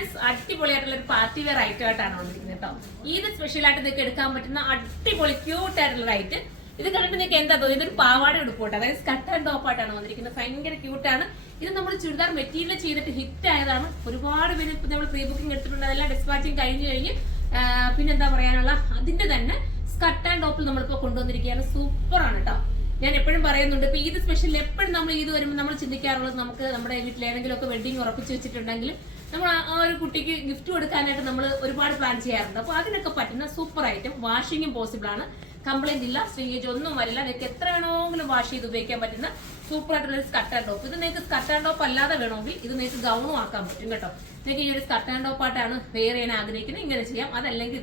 Friends, അടിപൊളിയായിട്ടുള്ള ഒരു party wear item ആയിട്ടാണ് വന്നിരിക്കുന്നത് കേട്ടോ. ഇത് സ്പെഷ്യൽ ആയിട്ട് നിങ്ങൾക്ക് എടുക്കാൻ പറ്റുന്ന അടിപൊളി ക്യൂട്ട് ആയിട്ടുള്ള ഐറ്റം. ഇത് കണ്ടിട്ട് നിങ്ങൾക്ക് എന്താ തോന്നുന്നത്? ഇതൊരു പാവാട ഉടുപ്പോട്ട്, അതായത് സ്കട്ട് ആൻഡ് ടോപ്പ് ആയിട്ടാണ് വന്നിരിക്കുന്നത്. ഭയങ്കര ക്യൂട്ടാണ്. ഇത് നമ്മൾ ചുരിദാർ മെറ്റീരിയൽ ചെയ്തിട്ട് ഹിറ്റ് ആയതാണ്. ഒരുപാട് പേര് ഇപ്പൊ നമ്മൾ പ്രീ ബുക്കിംഗ് എടുത്തിട്ടുണ്ട്. അതെല്ലാം ഡിസ്പാച്ചിങ് കഴിഞ്ഞ് പിന്നെന്താ പറയാനുള്ള അതിന്റെ തന്നെ സ്കട്ട് ആൻഡ് ടോപ്പിൽ നമ്മളിപ്പോ കൊണ്ടുവന്നിരിക്കുകയാണ്. സൂപ്പറാണ് കേട്ടോ. ഞാൻ എപ്പോഴും പറയുന്നുണ്ട്, ഇപ്പൊ ഈദ് സ്പെഷ്യൽ എപ്പോഴും നമ്മൾ ഈദ് വരുമ്പോൾ നമ്മൾ ചിന്തിക്കാറുള്ളത്, നമുക്ക് നമ്മുടെ വീട്ടിൽ ഏതെങ്കിലും ഒക്കെ വെഡിങ് ഉറപ്പിച്ച് വെച്ചിട്ടുണ്ടെങ്കിൽ നമ്മൾ ആ ഒരു കുട്ടിക്ക് ഗിഫ്റ്റ് കൊടുക്കാനായിട്ട് നമ്മൾ ഒരുപാട് പ്ലാൻ ചെയ്യാറുണ്ട്. അപ്പൊ അതിനൊക്കെ പറ്റുന്ന സൂപ്പർ ഐറ്റം. വാഷിങ്ങും പോസിബിൾ ആണ്, കംപ്ലൈന്റ് ഇല്ല, സ്ട്രിങ്ങേജ് ഒന്നും വരില്ല. നിങ്ങൾക്ക് എത്ര വേണമെങ്കിലും വാഷ് ചെയ്ത് ഉപയോഗിക്കാൻ പറ്റുന്ന സൂപ്പർ ആയിട്ടുള്ള ഒരു സ്കട്ട് ആൻഡ് ടോപ്പ്. ഇത് നിങ്ങൾക്ക് സ്കട്ട് ആൻഡ് ടോപ്പ് അല്ലാതെ വേണമെങ്കിൽ ഇത് നിങ്ങൾക്ക് ഗൗണും ആക്കാൻ പറ്റും കേട്ടോ. നിങ്ങൾക്ക് ഈ ഒരു സ്കട്ട് ആൻഡ് ടോപ്പ് ആയിട്ടാണ് വെയർ ചെയ്യാൻ ആഗ്രഹിക്കുന്നത്, ഇങ്ങനെ ചെയ്യാം. അതല്ലെങ്കിൽ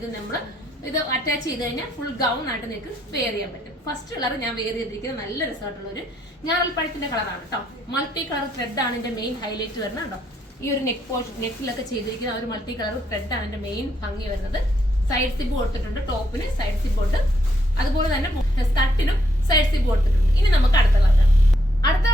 ഇത് അറ്റാച്ച് ചെയ്ത് കഴിഞ്ഞാൽ ഫുൾ ഗൗൺ ആയിട്ട് നിങ്ങൾക്ക് വെയർ ചെയ്യാൻ പറ്റും. ഫസ്റ്റ് കളർ ഞാൻ വെയർ ചെയ്തിരിക്കുന്നത് നല്ല രസമായിട്ടുള്ള ഒരു ഞാറൽപ്പഴത്തിന്റെ കളറാണ് കേട്ടോ. മൾട്ടി കളർ ത്രെഡ് ആണ് ഇതിന്റെ മെയിൻ ഹൈലൈറ്റ് വരുന്നത് കേട്ടോ. ഈ ഒരു നെക്കിലൊക്കെ ചെയ്തിരിക്കുന്ന ഒരു മൾട്ടി കളർ ത്രെഡ് ആണ് ഇതിന്റെ മെയിൻ ഭംഗി വരുന്നത്. സൈഡ് സിബ് കൊടുത്തിട്ടുണ്ട്, ടോപ്പിന് സൈഡ് സിബ് ഉണ്ട്, അതുപോലെ തന്നെ സ്കർട്ടിനും സൈഡ് സിബ് കൊടുത്തിട്ടുണ്ട്. ഇനി നമുക്ക് അടുത്ത കളർ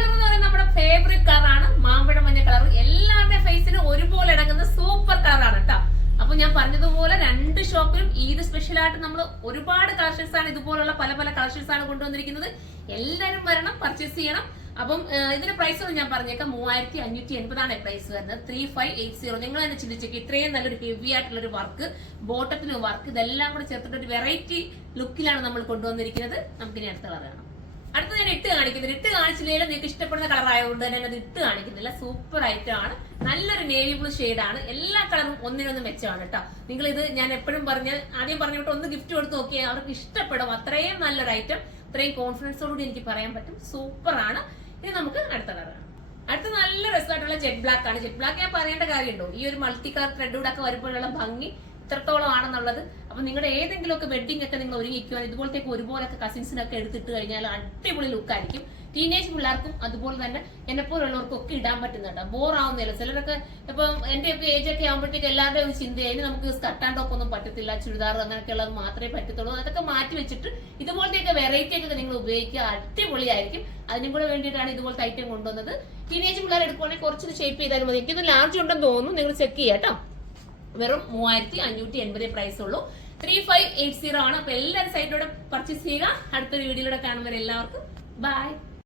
എന്ന് പറയുന്നത് നമ്മുടെ ഫേവറേറ്റ് കളറാണ്, മാമ്പഴ മഞ്ഞ കളർ. എല്ലാവരുടെ ഫേസിന് ഒരുപോലെ ഇടങ്ങുന്ന സൂപ്പർ കളറാണ് കേട്ടോ. അപ്പൊ ഞാൻ പറഞ്ഞതുപോലെ രണ്ട് ഷോപ്പിലും ഈദ് സ്പെഷ്യൽ ആയിട്ട് നമ്മൾ ഒരുപാട് കളക്ഷൻസ് ആണ്, ഇതുപോലുള്ള പല പല കളക്ഷൻസ് ആണ് കൊണ്ടുവന്നിരിക്കുന്നത്. എല്ലാവരും വരണം, പർച്ചേസ് ചെയ്യണം. അപ്പം ഇതിന്റെ പ്രൈസ് ഒന്ന് ഞാൻ പറഞ്ഞേക്കാം. 3580 പ്രൈസ് വരുന്നത്. 3580. നിങ്ങൾ തന്നെ ചിന്തിച്ചേക്ക്, ഇത്രയും നല്ലൊരു ഹെവി ആയിട്ടുള്ള ഒരു വർക്ക്, ബോട്ടത്തിന് വർക്ക്, ഇതെല്ലാം കൂടെ ചേർത്തിട്ട് ഒരു വെറൈറ്റി ലുക്കിലാണ് നമ്മൾ കൊണ്ടുവന്നിരിക്കുന്നത്. നമുക്കിനി അടുത്ത കളർ കാണാം. അടുത്ത ഞാൻ ഇട്ട് കാണിക്കുന്നത്, ഇട്ട് കാണിച്ചില്ലെങ്കിലും നിങ്ങൾക്ക് ഇഷ്ടപ്പെടുന്ന കളർ ആയതുകൊണ്ട് തന്നെ അത് ഇട്ട് കാണിക്കുന്നില്ല. സൂപ്പർ ഐറ്റം ആണ്, നല്ലൊരു നേവി ബ്ലൂ ഷെയ്ഡാണ്. എല്ലാ കളറും ഒന്നിനൊന്നും മെച്ചമാണ് കേട്ടോ. നിങ്ങൾ ഇത് ഞാൻ എപ്പോഴും ആദ്യം പറഞ്ഞിട്ട് ഒന്ന് ഗിഫ്റ്റ് കൊടുത്ത് നോക്കിയാൽ അവർക്ക് ഇഷ്ടപ്പെടും. അത്രയും നല്ലൊരു ഐറ്റം, അത്രയും കോൺഫിഡൻസോടുകൂടി എനിക്ക് പറയാൻ പറ്റും. സൂപ്പർ ആണ്. ഇനി നമുക്ക് അടുത്ത കളറാണ്. അടുത്ത നല്ല രസമായിട്ടുള്ള ജെറ്റ് ബ്ലാക്ക് ആണ്. ജെറ്റ് ബ്ലാക്ക് ഞാൻ പറയേണ്ട കാര്യമുണ്ടോ? ഈ ഒരു മൾട്ടി കളർ ത്രെഡ് ഒക്കെ വരുമ്പോഴുള്ള ഭംഗി ഇത്രത്തോളം ആണെന്നുള്ളത്. അപ്പൊ നിങ്ങളുടെ ഏതെങ്കിലും ഒക്കെ വെഡിങ് ഒക്കെ നിങ്ങൾ ഒരുങ്ങിക്കുവാൻ ഇതുപോലത്തെ ഒരുപോലൊക്കെ കസിൻസിനൊക്കെ എടുത്തിട്ട് കഴിഞ്ഞാൽ അടിപൊളി ലുക്കായിരിക്കും. ടീനേജ് പിള്ളേർക്കും അതുപോലെ തന്നെ എന്നെപ്പോലുള്ളവർക്കും ഒക്കെ ഇടാൻ പറ്റുന്നുണ്ട്. ബോർ ആവുന്നില്ല. ചിലരൊക്കെ ഇപ്പൊ എന്റെ ഏജ് ഒക്കെ ആകുമ്പോഴത്തേക്ക് എല്ലാവരുടെയും ഒരു ചിന്തയായി നമുക്ക് സ്കട്ട് ആൻഡ് ടോപ്പ് ഒന്നും പറ്റത്തില്ല, ചുരിദാർ അങ്ങനെയൊക്കെയുള്ളത് മാത്രമേ പറ്റത്തുള്ളൂ. അതൊക്കെ മാറ്റി വെച്ചിട്ട് ഇതുപോലത്തെയൊക്കെ വെറൈറ്റി ഒക്കെ നിങ്ങൾ ഉപയോഗിക്കുക, അടിപൊളിയായിരിക്കും. അതിനും കൂടെ വേണ്ടിയിട്ടാണ് ഇതുപോലത്തെ ഐറ്റം കൊണ്ടുവന്നത്. ടീനേജ് പിള്ളേർ എടുക്കുവാണെങ്കിൽ കുറച്ചൊരു ഷേപ്പ് ചെയ്താലും മതി. എനിക്കൊന്ന് ലാർജ് ഉണ്ടെന്ന് തോന്നുന്നു, നിങ്ങൾ ചെക്ക് ചെയ്യാം കേട്ടോ. വെറും 3580 പ്രൈസ് ഉള്ളൂ. 3580 ആണ്. അപ്പൊ എല്ലാവരും സൈറ്റിലൂടെ പർച്ചേസ് ചെയ്യുക. അടുത്തൊരു വീഡിയോയിലൂടെ കാണുന്നവരെ എല്ലാവർക്കും ബൈ.